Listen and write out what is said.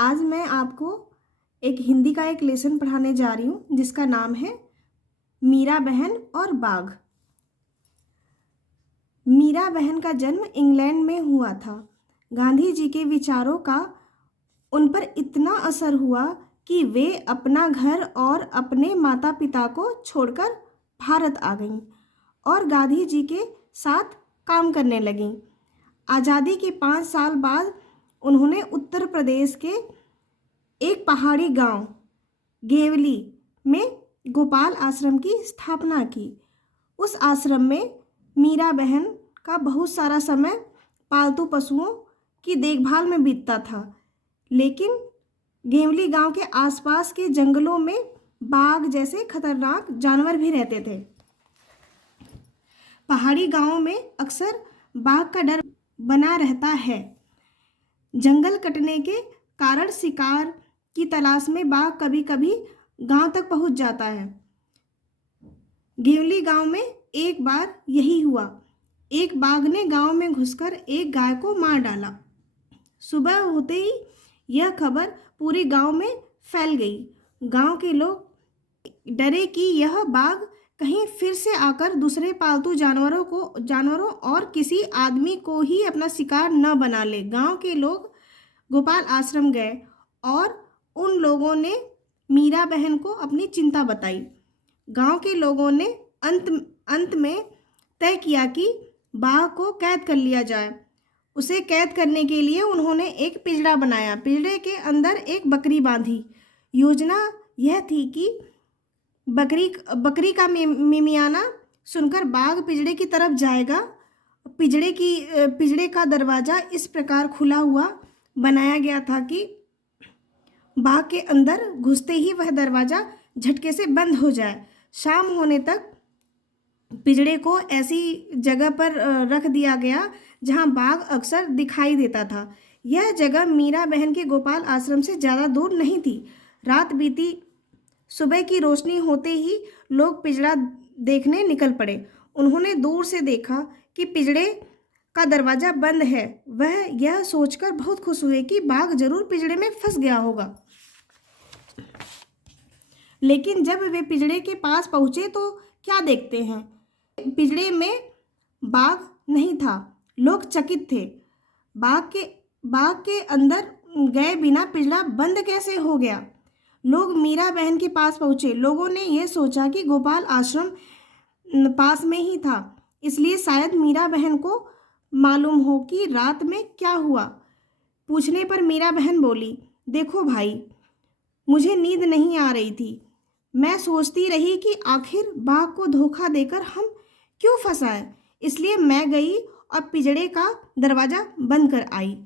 आज मैं आपको एक हिंदी का एक लेसन पढ़ाने जा रही हूँ जिसका नाम है मीरा बहन और बाघ। मीरा बहन का जन्म इंग्लैंड में हुआ था। गांधी जी के विचारों का उन पर इतना असर हुआ कि वे अपना घर और अपने माता पिता को छोड़कर भारत आ गईं और गांधी जी के साथ काम करने लगीं। आज़ादी के 5 साल बाद उन्होंने उत्तर प्रदेश के एक पहाड़ी गांव गेवली में गोपाल आश्रम की स्थापना की। उस आश्रम में मीरा बहन का बहुत सारा समय पालतू पशुओं की देखभाल में बीतता था, लेकिन गेवली गांव के आसपास के जंगलों में बाघ जैसे खतरनाक जानवर भी रहते थे। पहाड़ी गांवों में अक्सर बाघ का डर बना रहता है। जंगल कटने के कारण शिकार की तलाश में बाघ कभी कभी गांव तक पहुंच जाता है। गेवली गांव में एक बार यही हुआ। एक बाघ ने गांव में घुसकर एक गाय को मार डाला। सुबह होते ही यह खबर पूरे गांव में फैल गई। गांव के लोग डरे कि यह बाघ कहीं फिर से आकर दूसरे पालतू जानवरों और किसी आदमी को ही अपना शिकार न बना ले। गांव के लोग गोपाल आश्रम गए और उन लोगों ने मीरा बहन को अपनी चिंता बताई। गांव के लोगों ने अंत में तय किया कि बाघ को कैद कर लिया जाए। उसे कैद करने के लिए उन्होंने एक पिंजरा बनाया। पिंजरे के अंदर एक बकरी बांधी। योजना यह थी कि बकरी का मिमियाना सुनकर बाघ पिंजरे की तरफ जाएगा। पिंजरे का दरवाज़ा इस प्रकार खुला हुआ बनाया गया था कि बाघ के अंदर घुसते ही वह दरवाज़ा झटके से बंद हो जाए। शाम होने तक पिंजरे को ऐसी जगह पर रख दिया गया जहां बाघ अक्सर दिखाई देता था। यह जगह मीरा बहन के गोपाल आश्रम से ज़्यादा दूर नहीं थी। रात बीती। सुबह की रोशनी होते ही लोग पिंजरा देखने निकल पड़े। उन्होंने दूर से देखा कि पिंजरे का दरवाज़ा बंद है। वह यह सोचकर बहुत खुश हुए कि बाघ जरूर पिंजरे में फंस गया होगा। लेकिन जब वे पिंजरे के पास पहुंचे तो क्या देखते हैं, पिंजरे में बाघ नहीं था। लोग चकित थे। बाघ के अंदर गए बिना पिंजरा बंद कैसे हो गया। लोग मीरा बहन के पास पहुंचे। लोगों ने यह सोचा कि गोपाल आश्रम पास में ही था, इसलिए शायद मीरा बहन को मालूम हो कि रात में क्या हुआ। पूछने पर मीरा बहन बोली, देखो भाई, मुझे नींद नहीं आ रही थी। मैं सोचती रही कि आखिर बाघ को धोखा देकर हम क्यों फंसाए, इसलिए मैं गई और पिंजरे का दरवाज़ा बंद कर आई।